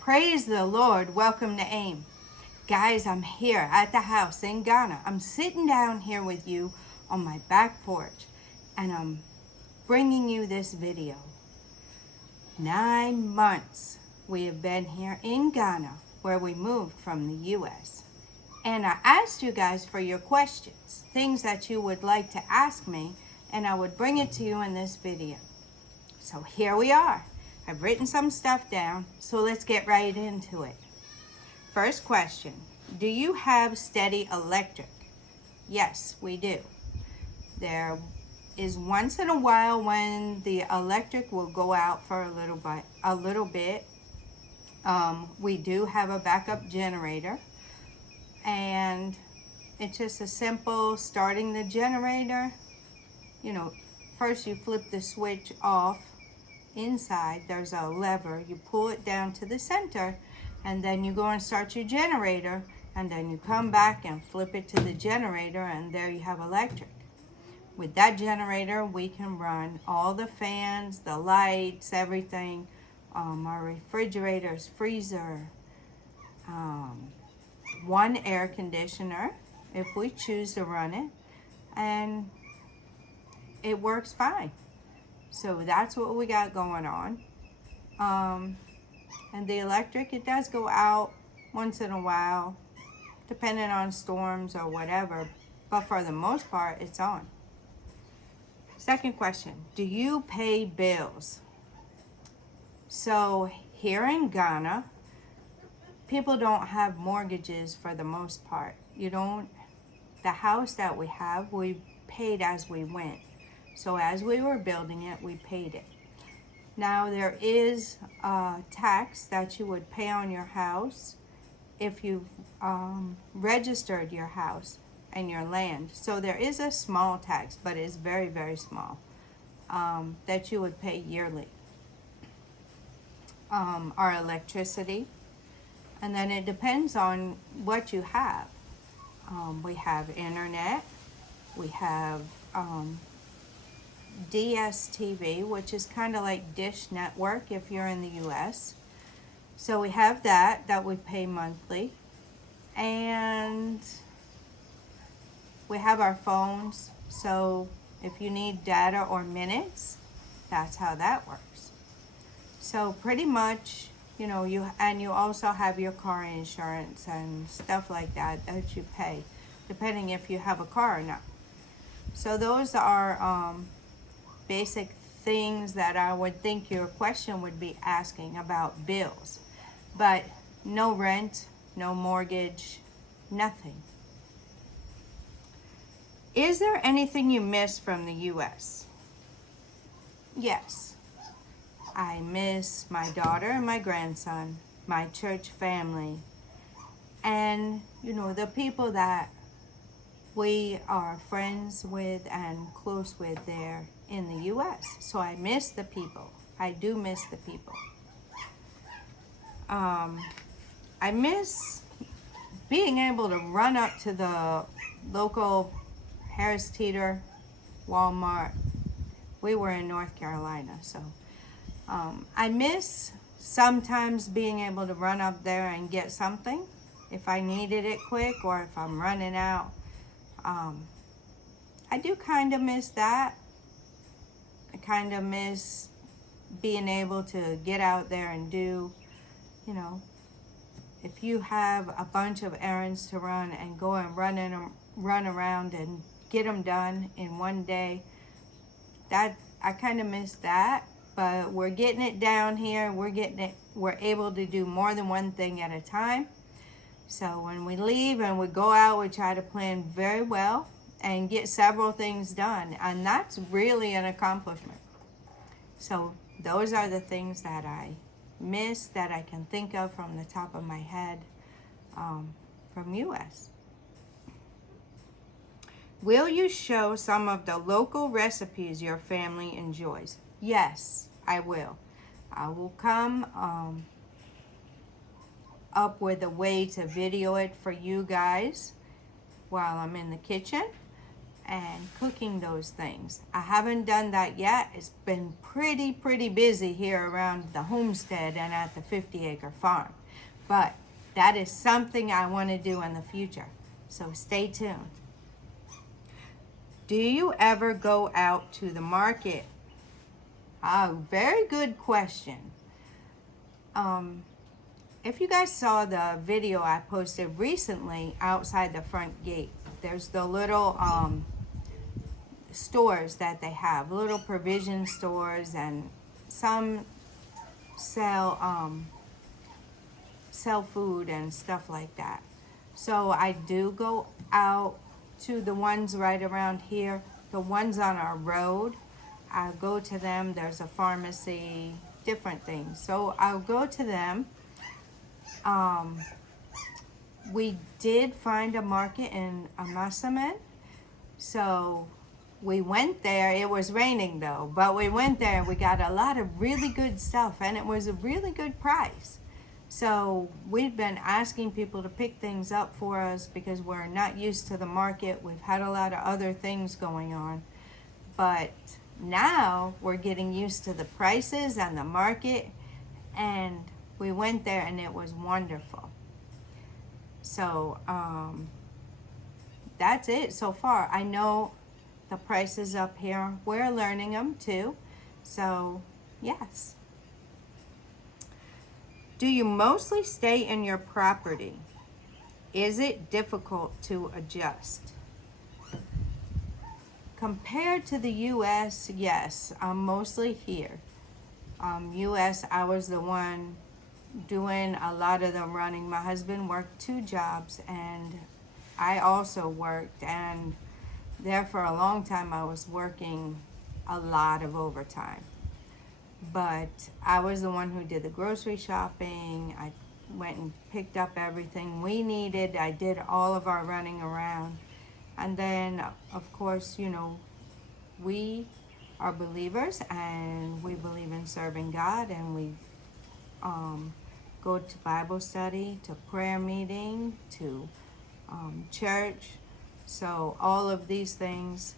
Praise the Lord. Welcome to AIM. Guys, I'm here at the house in Ghana. I'm sitting down here with you on my back porch and I'm bringing you this video. 9 months we have been here in Ghana where we moved from the US. And I asked you guys for your questions, things that you would like to ask me, and I would bring it to you in this video. So here we are. I've written some stuff down, so let's get right into it. First question, do you have steady electric? Yes, we do. There is once in a while when the electric will go out for a little bit. We do have a backup generator, and it's just a simple starting the generator. First you flip the switch off. Inside there's a lever, you pull it down to the center, and then you go and start your generator, and then you come back and flip it to the generator, and there you have electric. With that generator we can run all the fans, the lights, everything, our refrigerators, freezer, one air conditioner if we choose to run it, and it works fine. So that's what we got going on. And the electric, it does go out once in a while, depending on storms or whatever, but for the most part, it's on. Second question, do you pay bills? So here in Ghana, people don't have mortgages for the most part. The house that we have, we paid as we went. So as we were building it, we paid it. Now there is a tax that you would pay on your house if you've registered your house and your land. So there is a small tax, but it's very, very small, that you would pay yearly. Our electricity, and then it depends on what you have. We have internet, we have DSTV, which is kind of like Dish Network if you're in the US. So we have that we pay monthly. And we have our phones. So if you need data or minutes, that's how that works. So pretty much, you also have your car insurance and stuff like that you pay, depending if you have a car or not. So those are basic things that I would think your question would be asking about bills. But no rent, no mortgage, nothing. Is there anything you miss from the US? Yes. I miss my daughter and my grandson, my church family, and the people that we are friends with and close with there in the US. So I miss the people. I do miss the people. I miss being able to run up to the local Harris Teeter, Walmart. We were in North Carolina, so I miss sometimes being able to run up there and get something if I needed it quick or if I'm running out. I do kind of miss that. I kind of miss being able to get out there and do, if you have a bunch of errands to run and go and run around and get them done in one day, that I kind of miss that. But we're getting it down here. We're able to do more than one thing at a time. So when we leave and we go out, we try to plan very well and get several things done. And that's really an accomplishment. So those are the things that I miss that I can think of from the top of my head from US. Will you show some of the local recipes your family enjoys? Yes, I will. I will come up with a way to video it for you guys while I'm in the kitchen, and cooking those things. I haven't done that yet. It's been pretty busy here around the homestead and at the 50-acre farm. But that is something I want to do in the future. So stay tuned. Do you ever go out to the market? Very good question. If you guys saw the video I posted recently outside the front gate, there's the little stores that they have, little provision stores, and some sell food and stuff like that. So I do go out to the ones right around here, the ones on our road. I go to them. There's a pharmacy, different things. So I'll go to them. We did find a market in Amasaman, so we went there. It was raining though, but we went there and we got a lot of really good stuff, and it was a really good price. So we've been asking people to pick things up for us because we're not used to the market. We've had a lot of other things going on, but now we're getting used to the prices and the market, and we went there and it was wonderful. So that's it so far. I know the prices up here, we're learning them too. So yes. Do you mostly stay in your property? Is it difficult to adjust? Compared to the US, yes, I'm mostly here. US, I was the one doing a lot of the running. My husband worked 2 jobs and I also worked, and there for a long time I was working a lot of overtime. But I was the one who did the grocery shopping. I went and picked up everything we needed. I did all of our running around. And then, of course, you know, we are believers and we believe in serving God, and we go to Bible study, to prayer meeting, to church. So all of these things,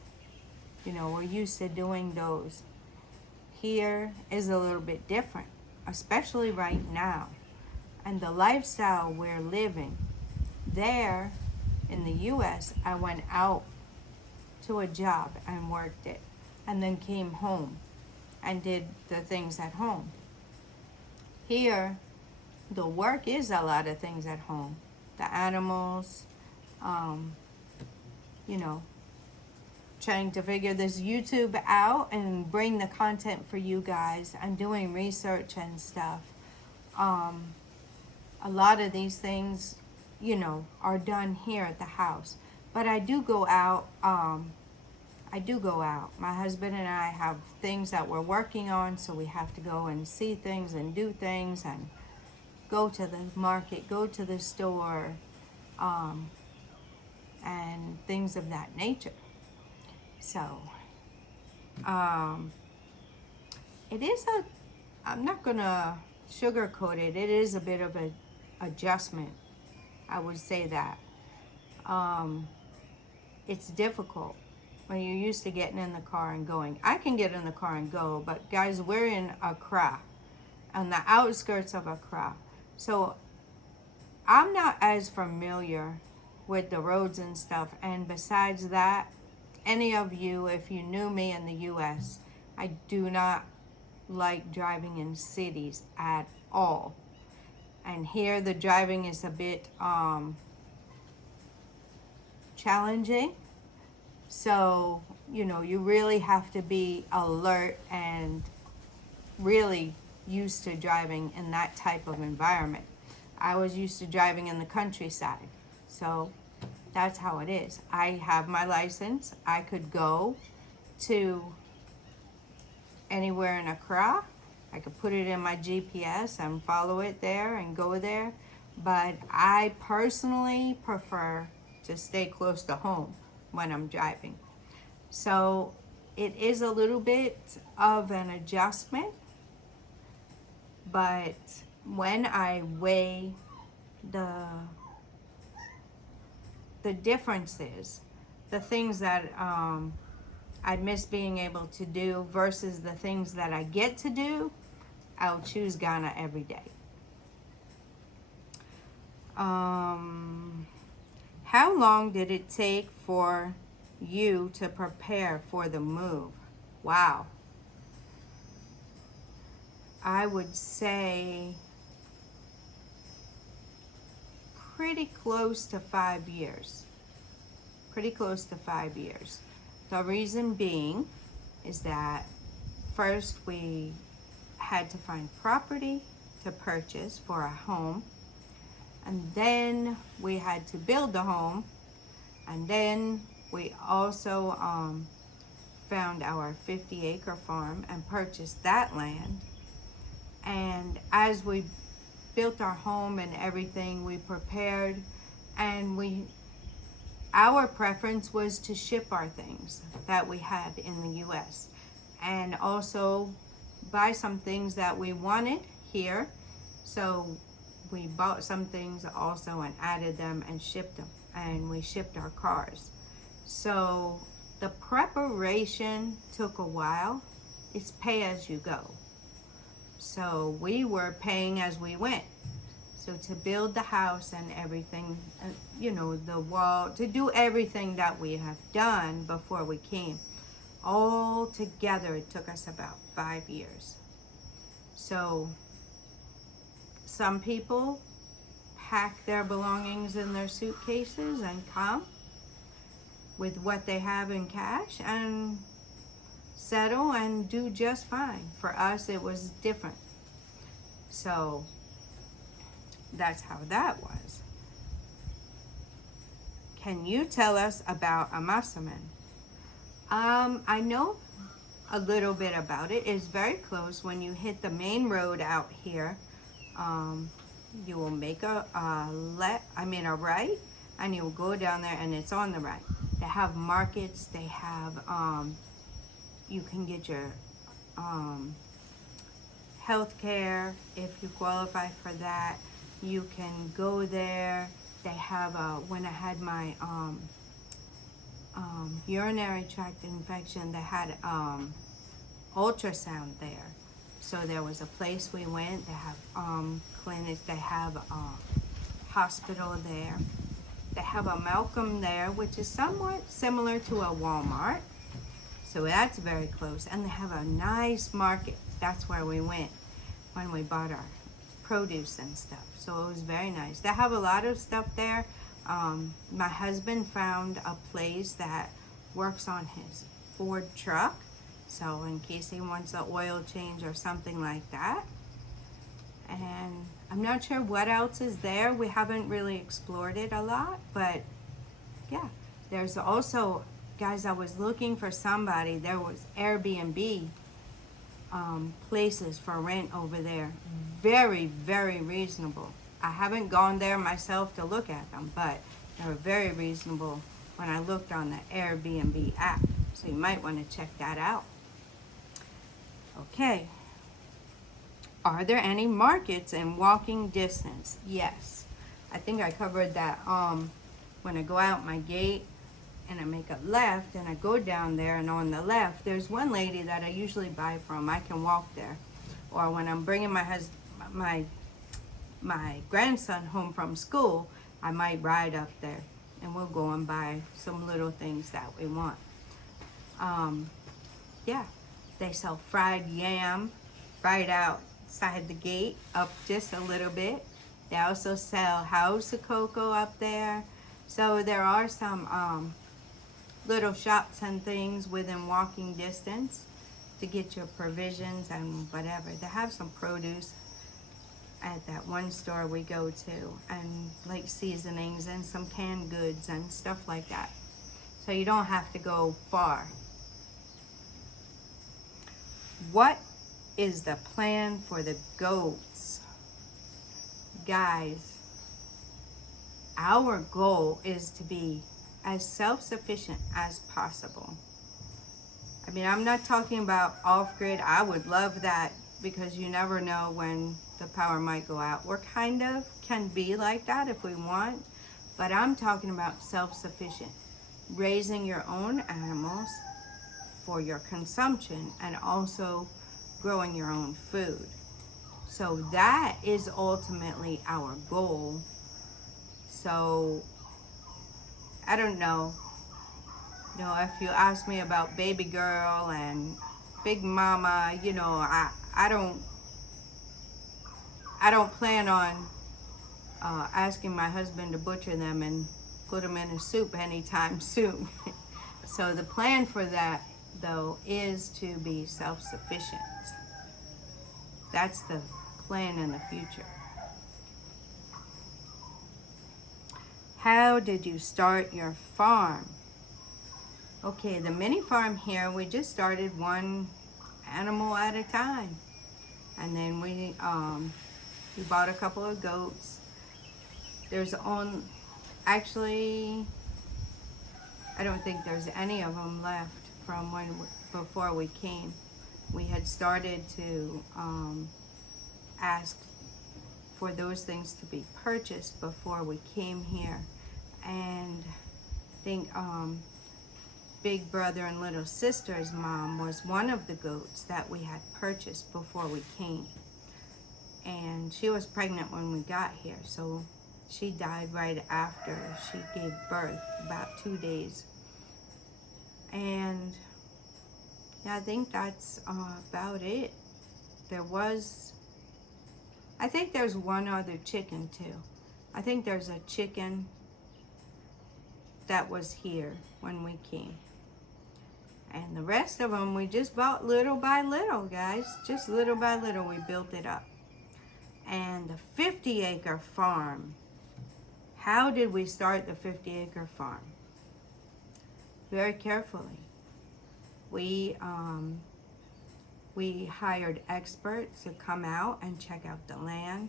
you know, we're used to doing those. Here is a little bit different, especially right now. And the lifestyle we're living, there in the US, I went out to a job and worked it, and then came home and did the things at home. Here, the work is a lot of things at home. The animals, you know, trying to figure this YouTube out and bring the content for you guys. I'm doing research and stuff. A lot of these things, you know, are done here at the house. But I do go out. My husband and I have things that we're working on, so we have to go and see things and do things and go to the market, go to the store, and things of that nature. So, it is I'm not gonna sugarcoat it. It is a bit of an adjustment. I would say that. It's difficult when you're used to getting in the car and going. I can get in the car and go, but guys, we're in Accra, on the outskirts of Accra. So I'm not as familiar with the roads and stuff. And besides that, any of you, if you knew me in the US, I do not like driving in cities at all. And here the driving is a bit challenging. So, you know, you really have to be alert and really used to driving in that type of environment. I was used to driving in the countryside. So that's how it is. I have my license. I could go to anywhere in Accra. I could put it in my GPS and follow it there and go there. But I personally prefer to stay close to home when I'm driving. So it is a little bit of an adjustment, but when I weigh the differences, the things that I'd miss being able to do versus the things that I get to do, I'll choose Ghana every day. How long did it take for you to prepare for the move? Wow. I would say pretty close to 5 years. Pretty close to 5 years. The reason being is that first we had to find property to purchase for a home, and then we had to build the home, and then we also found our 50-acre farm and purchased that land. And as we built our home and everything, we prepared, and our preference was to ship our things that we had in the US and also buy some things that we wanted here. So we bought some things also and added them and shipped them, and we shipped our cars. So the preparation took a while. It's pay as you go. So we were paying as we went. So to build the house and everything, the wall, to do everything that we have done before we came, all together it took us about 5 years. So some people pack their belongings in their suitcases and come with what they have in cash and settle and do just fine. For us, it was different. So that's how that was. Can you tell us about Amasaman? I know a little bit about it. It's very close. When you hit the main road out here, you will make a right, and you will go down there, and it's on the right. They have markets. They have you can get your health care if you qualify for that. You can go there. They have when I had my urinary tract infection, they had ultrasound there. So there was a place we went. They have clinics. They have a hospital there. They have a Malcolm there, which is somewhat similar to a Walmart. So that's very close. And they have a nice market. That's where we went when we bought our produce and stuff. So it was very nice. They have a lot of stuff there. My husband found a place that works on his Ford truck. So in case he wants an oil change or something like that. And I'm not sure what else is there. We haven't really explored it a lot, but yeah. There's also, guys, I was looking for somebody. There was Airbnb places for rent over there. Very, very reasonable. I haven't gone there myself to look at them, but they were very reasonable when I looked on the Airbnb app. So you might want to check that out. Okay. Are there any markets in walking distance? Yes. I think I covered that when I go out my gate and I make a left and I go down there, and on the left there's one lady that I usually buy from. I can walk there. Or when I'm bringing my grandson home from school, I might ride up there and we'll go and buy some little things that we want. Yeah, they sell fried yam right outside the gate, up just a little bit. They also sell house of cocoa up there. So there are some little shops and things within walking distance to get your provisions and whatever. They have some produce at that one store we go to, and like seasonings and some canned goods and stuff like that. So you don't have to go far. What is the plan for the goats? Guys, our goal is to be as self-sufficient as possible. I mean, I'm not talking about off-grid. I would love that, because you never know when the power might go out. We're kind of can be like that if we want, but I'm talking about self-sufficient. raising your own animals for your consumption and also growing your own food. So that is ultimately our goal. So I don't know. If you ask me about baby girl and big mama, I don't plan on asking my husband to butcher them and put them in a soup anytime soon. So the plan for that, though, is to be self-sufficient. That's the plan in the future. How did you start your farm? Okay, the mini farm here, we just started one animal at a time. And then we bought a couple of goats. Actually, I don't think there's any of them left from before we came. We had started to ask for those things to be purchased before we came here. And I think big brother and little sister's mom was one of the goats that we had purchased before we came. And she was pregnant when we got here, so she died right after she gave birth, about 2 days. And yeah, I think that's about it. I think there's one other chicken too. I think there's a chicken that was here when we came. And the rest of them we just bought little by little, guys. Just little by little we built it up. And the 50-acre farm. How did we start the 50-acre farm? Very carefully. We hired experts to come out and check out the land.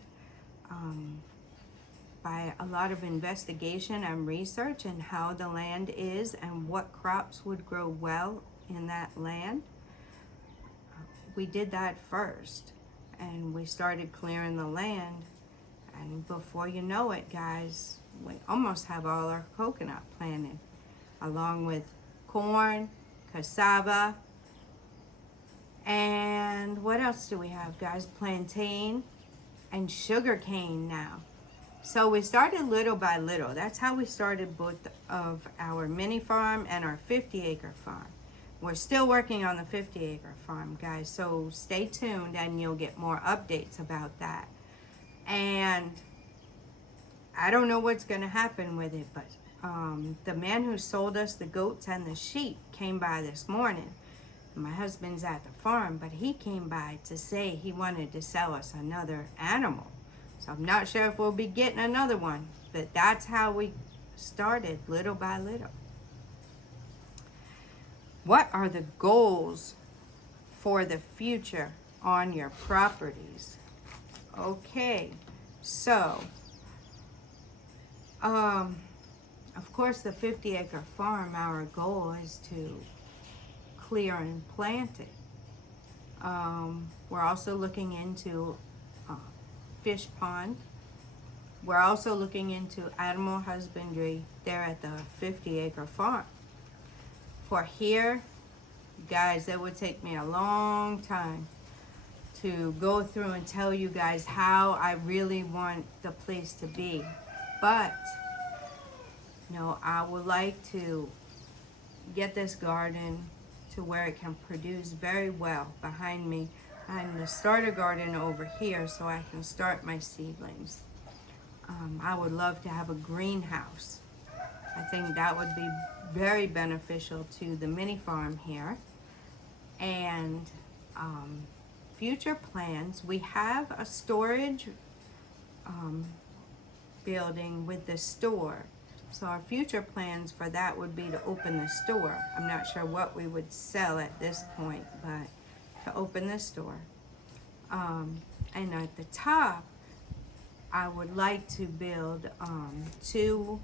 By a lot of investigation and research and how the land is and what crops would grow well in that land. We did that first, and we started clearing the land, and before you know it, guys, we almost have all our coconut planted, along with corn, cassava, and what else do we have, guys? Plantain and sugar cane now. So we started little by little. That's how we started both of our mini farm and our 50-acre farm. We're still working on the 50-acre farm, guys, so stay tuned and you'll get more updates about that. And I don't know what's going to happen with it, but the man who sold us the goats and the sheep came by this morning. My husband's at the farm, but he came by to say he wanted to sell us another animal. So I'm not sure if we'll be getting another one, but that's how we started, little by little. What are the goals for the future on your properties? Okay, so, of course, the 50-acre farm, our goal is to clear and plant it. We're also looking into fish pond. We're also looking into animal husbandry there at the 50-acre farm. For here, guys, it would take me a long time to go through and tell you guys how I really want the place to be. But, I would like to get this garden to where it can produce very well behind me, and to start a garden over here so I can start my seedlings. I would love to have a greenhouse. I think that would be very beneficial to the mini farm here. And future plans, we have a storage building with the store. So our future plans for that would be to open the store. I'm not sure what we would sell at this point, but to open the store. And at the top, I would like to build 2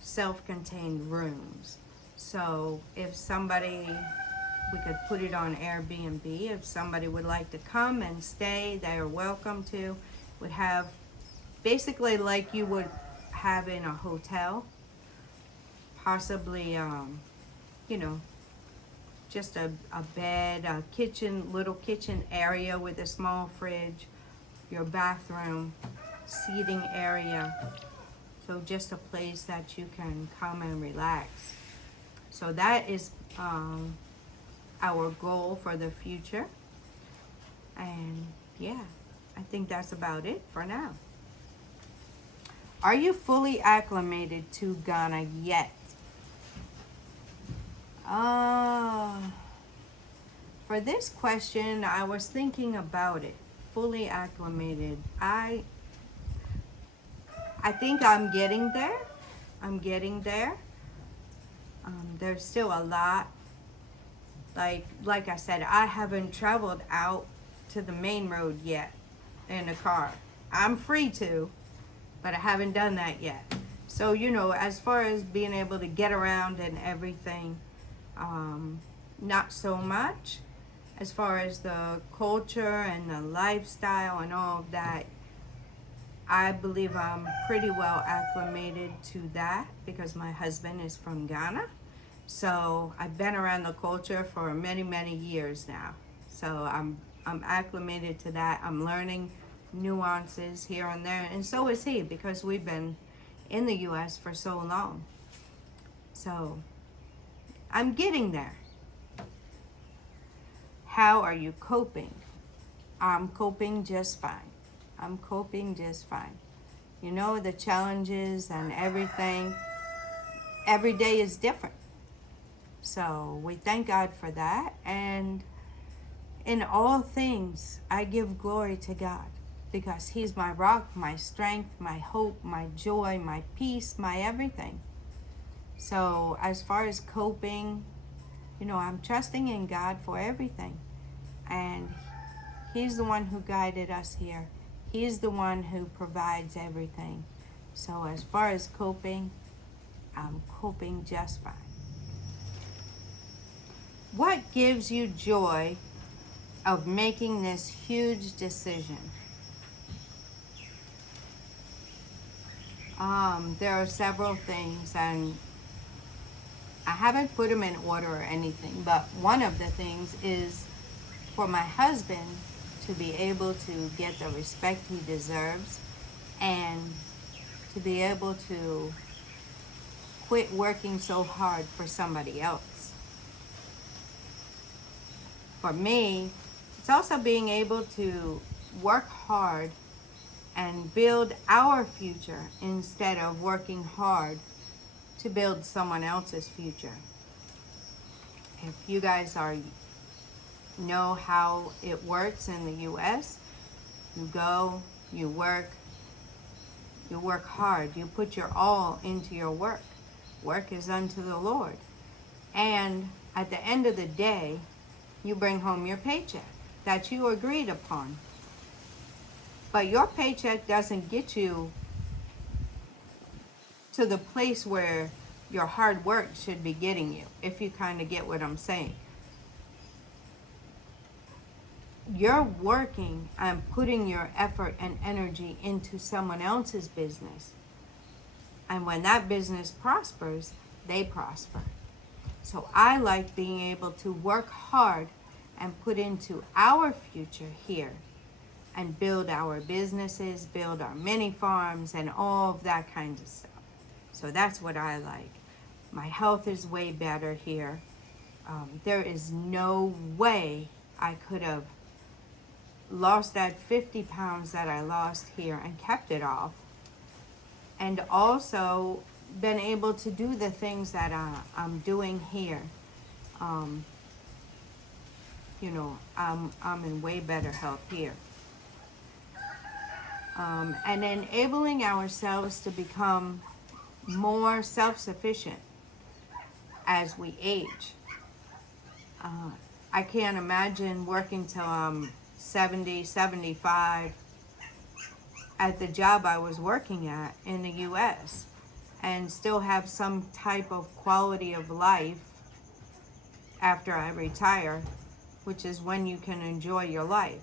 self-contained rooms. So if we could put it on Airbnb. If somebody would like to come and stay, they are welcome to. Would have basically like you would have in a hotel, possibly, you know, just a bed, a kitchen, little kitchen area with a small fridge, your bathroom, seating area. So just a place that you can come and relax. So that is our goal for the future. And yeah, I think that's about it for now. Are you fully acclimated to Ghana yet? For this question, I was thinking about it. Fully acclimated. I think I'm getting there. I'm getting there. There's still a lot. Like I said, I haven't traveled out to the main road yet in a car. I'm free to, but I haven't done that yet. So, you know, as far as being able to get around and everything, not so much. As far as the culture and the lifestyle and all of that, I believe I'm pretty well acclimated to that because my husband is from Ghana. So I've been around the culture for many, many years now. So I'm acclimated to that. I'm learning nuances here and there, and so is he because we've been in the U.S. for so long. So I'm getting there. How are you coping? I'm coping just fine. I'm coping just fine. You know, the challenges and everything, every day is different. So we thank God for that. And in all things, I give glory to God because He's my rock, my strength, my hope, my joy, my peace, my everything. So as far as coping, you know, I'm trusting in God for everything. And He's the one who guided us here. He's the one who provides everything. So as far as coping, I'm coping just fine. What gives you joy of making this huge decision? There are several things, and I haven't put them in order or anything, but one of the things is for my husband to be able to get the respect he deserves and to be able to quit working so hard for somebody else. For me, it's also being able to work hard and build our future instead of working hard to build someone else's future. If you guys know how it works in the U.S., you go, you work hard, you put your all into your work. Work is unto the Lord. And at the end of the day, you bring home your paycheck that you agreed upon. But your paycheck doesn't get you to the place where your hard work should be getting you, if you kind of get what I'm saying. You're working and putting your effort and energy into someone else's business. And when that business prospers, they prosper. So I like being able to work hard and put into our future here and build our businesses, build our mini farms and all of that kind of stuff. So that's what I like. My health is way better here. There is no way I could have lost that 50 pounds that I lost here and kept it off, and also been able to do the things that I'm doing here. You know, I'm in way better health here. And enabling ourselves to become more self-sufficient as we age. I can't imagine working till I'm 70, 75 at the job I was working at in the U.S. and still have some type of quality of life after I retire, which is when you can enjoy your life.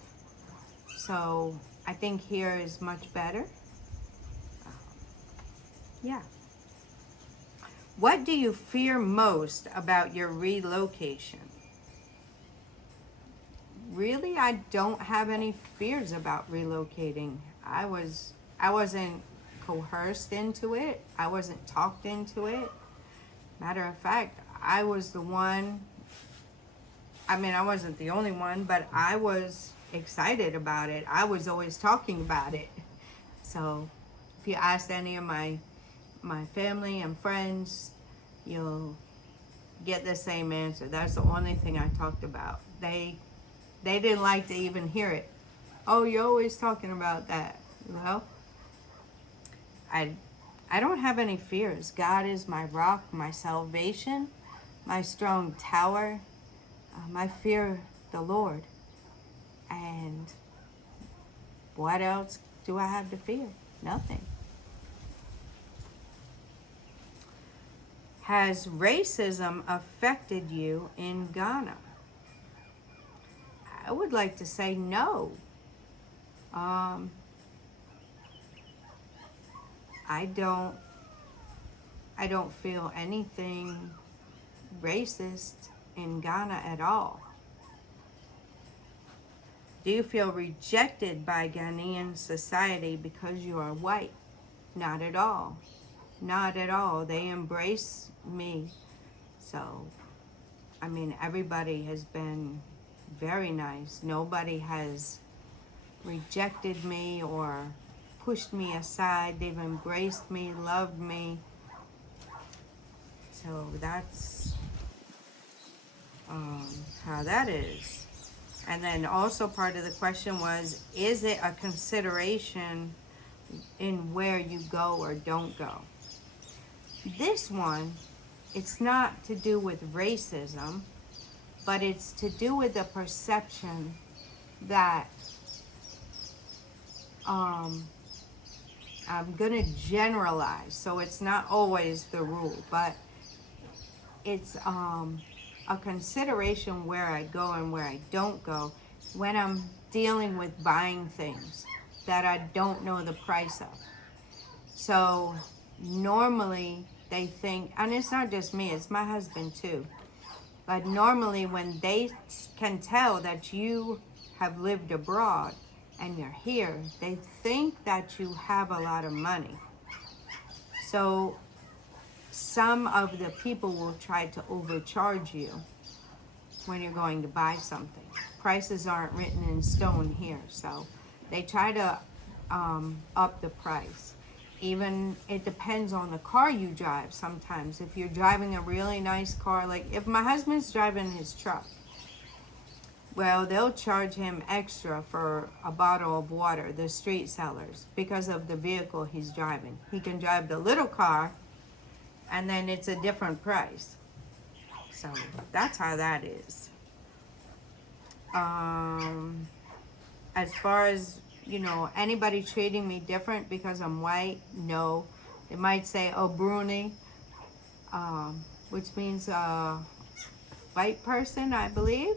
So I think here is much better. Yeah. What do you fear most about your relocation? Really, I don't have any fears about relocating. I wasn't coerced into it. I wasn't talked into it. Matter of fact, I was the one. I mean, I wasn't the only one, but I was excited about it. I was always talking about it. So, if you asked any of my family and friends, you'll get the same answer. That's the only thing I talked about. They didn't like to even hear it. Oh, you're always talking about that. Well, I don't have any fears. God is my rock, my salvation, my strong tower. I fear the Lord. And what else do I have to fear? Nothing. Has racism affected you in Ghana? I would like to say no. I don't feel anything racist in Ghana at all. Do you feel rejected by Ghanaian society because you are white? Not at all. Not at all. They embrace me. So, I mean, everybody has been very nice. Nobody has rejected me or pushed me aside. They've embraced me, loved me. So that's how that is. And then also part of the question was, is it a consideration in where you go or don't go? This one, it's not to do with racism, but it's to do with the perception that I'm going to generalize, so it's not always the rule, but it's a consideration where I go and where I don't go when I'm dealing with buying things that I don't know the price of. So normally they think, and it's not just me, it's my husband too, but normally when they can tell that you have lived abroad and you're here, they think that you have a lot of money. So some of the people will try to overcharge you when you're going to buy something. Prices aren't written in stone here, so they try to up the price. Even it depends on the car you drive sometimes. If you're driving a really nice car, like if my husband's driving his truck, well, they'll charge him extra for a bottle of water, the street sellers, because of the vehicle he's driving. He can drive the little car, and then it's a different price. So that's how that is. As far as, anybody treating me different because I'm white, no. They might say, oh, Bruni, which means white person, I believe.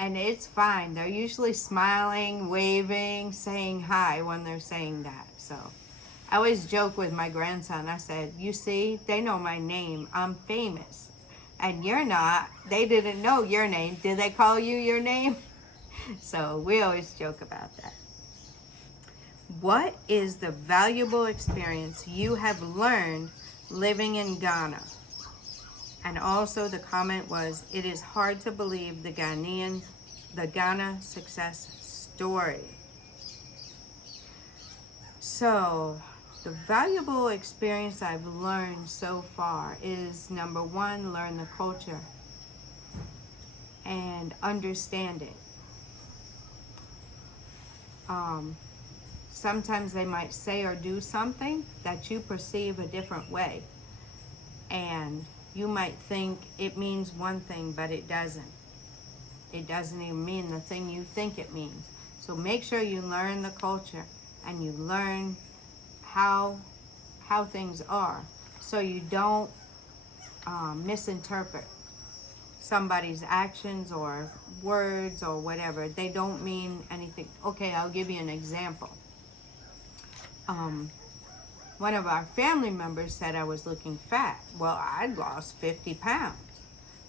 And it's fine. They're usually smiling, waving, saying hi when they're saying that. So I always joke with my grandson. I said, you see, they know my name. I'm famous. And you're not. They didn't know your name. Did they call you your name? So we always joke about that. What is the valuable experience you have learned living in Ghana? And also the comment was, it is hard to believe the Ghana success story. So the valuable experience I've learned so far is, number one, learn the culture and understand it. Sometimes they might say or do something that you perceive a different way. And you might think it means one thing, but it doesn't. It doesn't even mean the thing you think it means. So make sure you learn the culture and you learn how things are, so you don't misinterpret somebody's actions or words or whatever. They don't mean anything. Okay, I'll give you an example. One of our family members said I was looking fat. Well, I'd lost 50 pounds.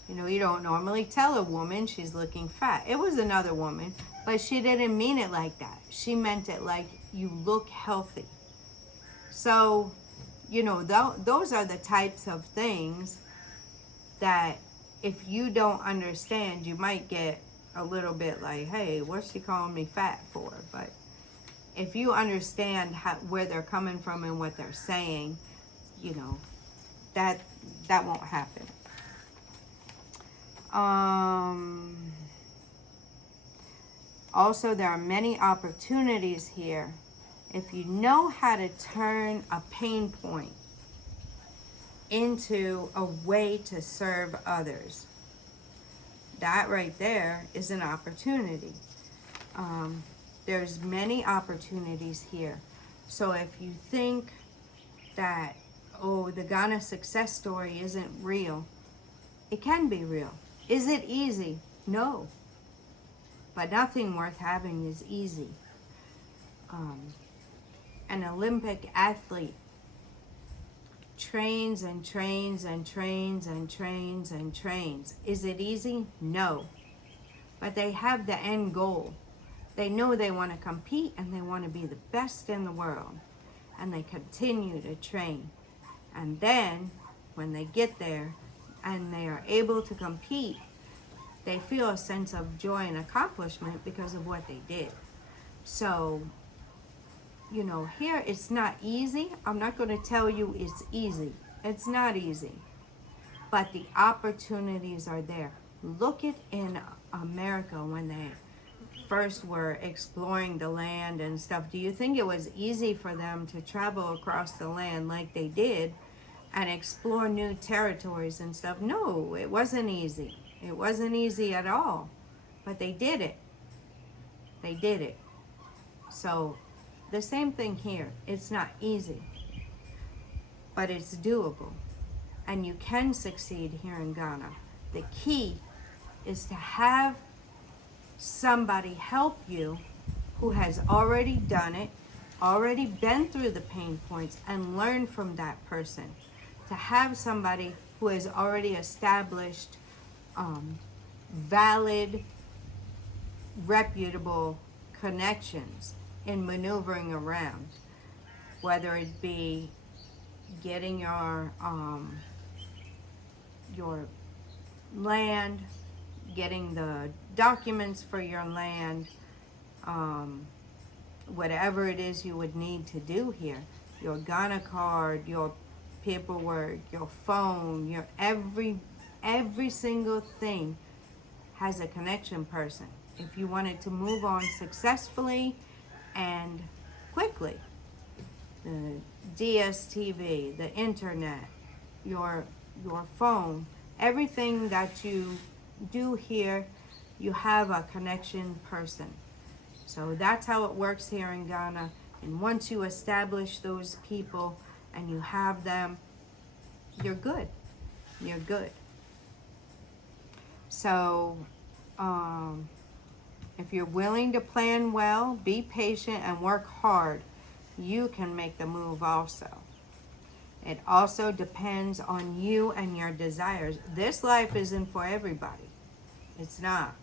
You know, you don't normally tell a woman she's looking fat. It was another woman, but she didn't mean it like that. She meant it like you look healthy. So, you know, those are the types of things that if you don't understand, you might get a little bit like, hey, what's she calling me fat for? But if you understand where they're coming from and what they're saying, you know, that won't happen. Also, there are many opportunities here. If you know how to turn a pain point into a way to serve others, that right there is an opportunity. There's many opportunities here. So if you think that, oh, the Ghana success story isn't real, it can be real. Is it easy? No. But nothing worth having is easy. An Olympic athlete trains and trains and trains and trains and trains. Is it easy? No. But they have the end goal. They know they want to compete and they want to be the best in the world. And they continue to train. And then when they get there and they are able to compete, they feel a sense of joy and accomplishment because of what they did. So, you know, here it's not easy. I'm not going to tell you it's easy. It's not easy. But the opportunities are there. Look at in America when they first were exploring the land and stuff. Do you think it was easy for them to travel across the land like they did and explore new territories and stuff? No, it wasn't easy. It wasn't easy at all. But they did it. They did it. So the same thing here. It's not easy, but it's doable. And you can succeed here in Ghana. The key is to have somebody help you who has already done it, already been through the pain points, and learn from that person. To have somebody who has already established valid, reputable connections in maneuvering around, whether it be getting your land, getting the documents for your land, whatever it is you would need to do here, your Ghana card, your paperwork, your phone, your every single thing has a connection person. If you wanted to move on successfully and quickly, the DSTV, the internet, your phone, everything that you do here, you have a connection person. So that's how it works here in Ghana. And once you establish those people and you have them, you're good. You're good. So if you're willing to plan well, be patient, and work hard, you can make the move also. It also depends on you and your desires. This life isn't for everybody. It's not.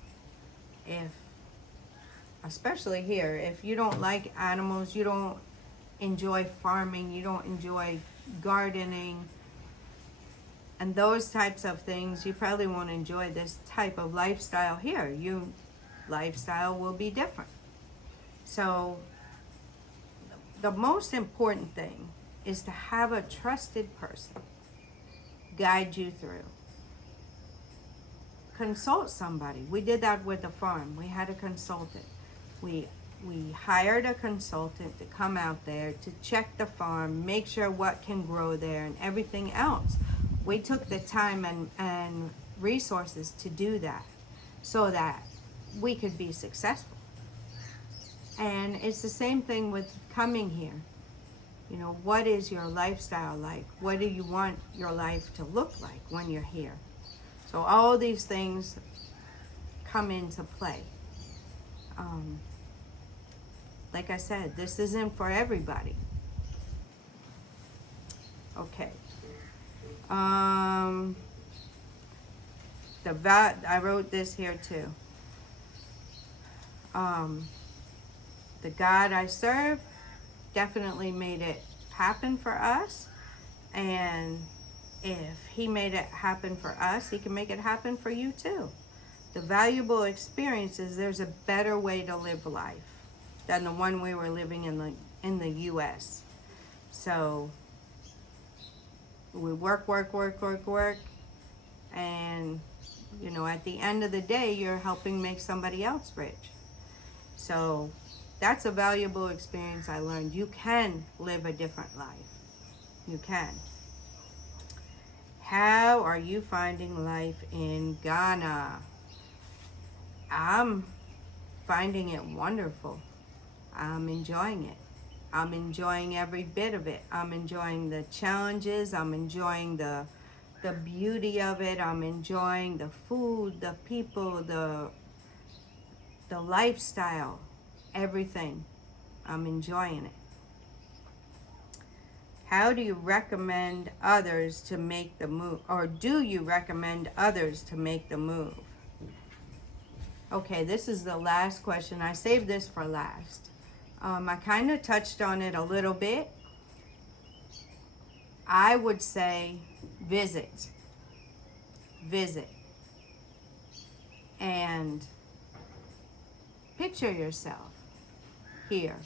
Especially here, if you don't like animals, you don't enjoy farming, you don't enjoy gardening, and those types of things, you probably won't enjoy this type of lifestyle here. Your lifestyle will be different. So the most important thing is to have a trusted person guide you through. Consult somebody. We did that with the farm. We had a consultant. We hired a consultant to come out there to check the farm, make sure what can grow there and everything else. We took the time and resources to do that so that we could be successful. And it's the same thing with coming here. You know, what is your lifestyle like? What do you want your life to look like when you're here? So all these things come into play. Like I said, this isn't for everybody. Okay. I wrote this here too. The God I serve definitely made it happen for us, and if he made it happen for us, he can make it happen for you too. The valuable experience is there's a better way to live life than the one we were living in the US. So we work, and at the end of the day, you're helping make somebody else rich. So that's a valuable experience I learned. You can live a different life. You can. How are you finding life in Ghana? I'm finding it wonderful. I'm enjoying it. I'm enjoying every bit of it. I'm enjoying the challenges. I'm enjoying the beauty of it. I'm enjoying the food, the people, the lifestyle, everything. I'm enjoying it. How do you recommend others to make the move? Or do you recommend others to make the move? Okay, this is the last question. I saved this for last. I kind of touched on it a little bit. I would say visit. Visit. And picture yourself here.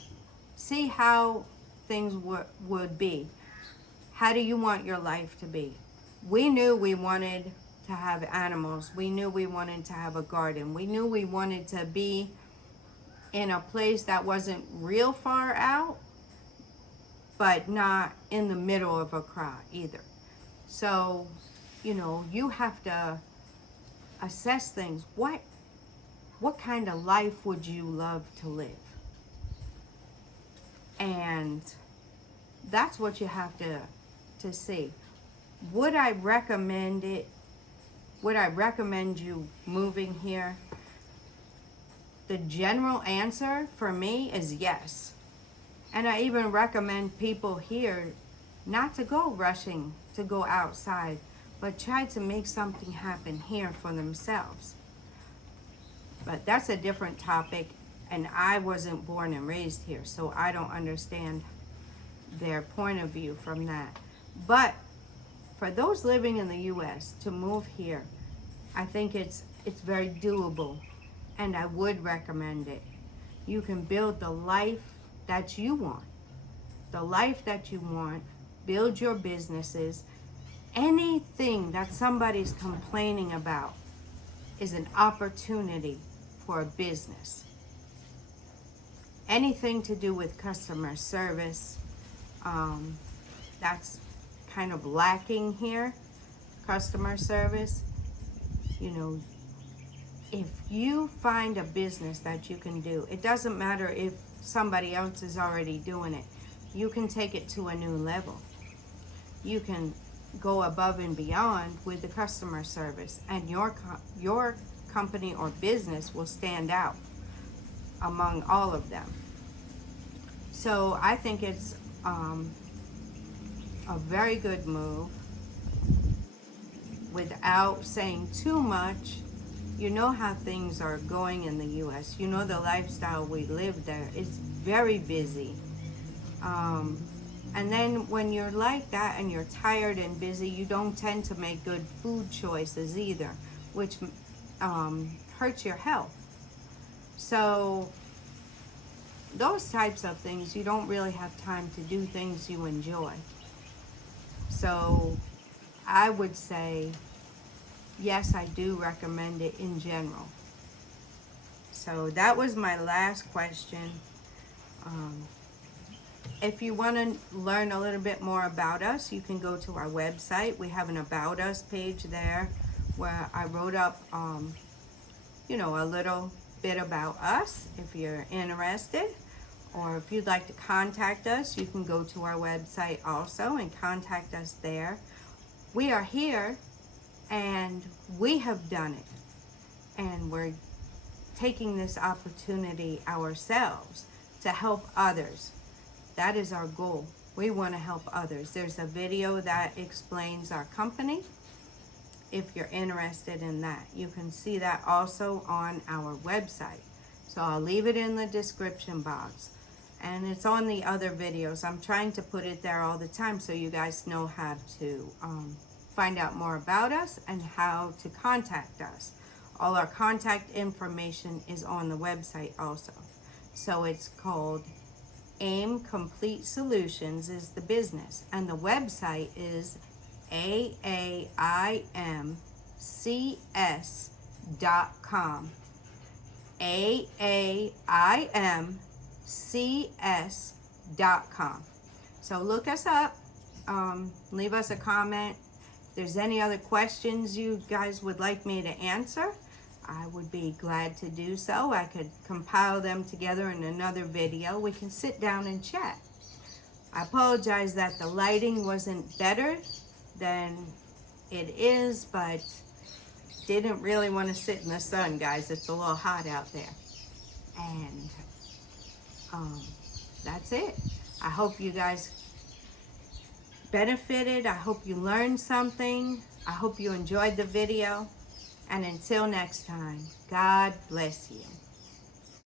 See how things would be. How do you want your life to be? We knew we wanted to have animals. We knew we wanted to have a garden. We knew we wanted to be in a place that wasn't real far out, but not in the middle of a crowd either. So, you have to assess things. What kind of life would you love to live? And that's what you have to see. Would I recommend it? Would I recommend you moving here? The general answer for me is yes. And I even recommend people here not to go rushing to go outside, but try to make something happen here for themselves. But that's a different topic, and I wasn't born and raised here, so I don't understand their point of view from that. But for those living in the US to move here, I think it's very doable, and I would recommend it. You can build the life that you want. The life that you want. Build your businesses. Anything that somebody's complaining about is an opportunity for a business. Anything to do with customer service, that's kind of lacking here. Customer service, if you find a business that you can do, it doesn't matter if somebody else is already doing it. You can take it to a new level. You can go above and beyond with the customer service, and your company or business will stand out among all of them. So I think it's a very good move. Without saying too much, you know how things are going in the US. You know the lifestyle we live there. It's very busy. And then when you're like that and you're tired and busy, you don't tend to make good food choices either, which hurts your health. So those types of things, you don't really have time to do things you enjoy. So I would say, yes, I do recommend it in general. So that was my last question. If you want to learn a little bit more about us, you can go to our website. We have an About Us page there where I wrote up, a little bit about us if you're interested. Or if you'd like to contact us, you can go to our website also and contact us there. We are here and we have done it. And we're taking this opportunity ourselves to help others. That is our goal. We want to help others. There's a video that explains our company. If you're interested in that, you can see that also on our website. So I'll leave it in the description box. And it's on the other videos. I'm trying to put it there all the time so you guys know how to find out more about us and how to contact us. All our contact information is on the website also. So it's called AIM Complete Solutions is the business, and the website is AAIMCS.com. AAIMCS.com. So look us up, leave us a comment. If there's any other questions you guys would like me to answer, I would be glad to do so. I could compile them together in another video. We can sit down and chat. I apologize that the lighting wasn't better than it is, but didn't really want to sit in the sun, guys. It's a little hot out there. And that's it. I hope you guys benefited. I hope you learned something. I hope you enjoyed the video. And until next time, God bless you.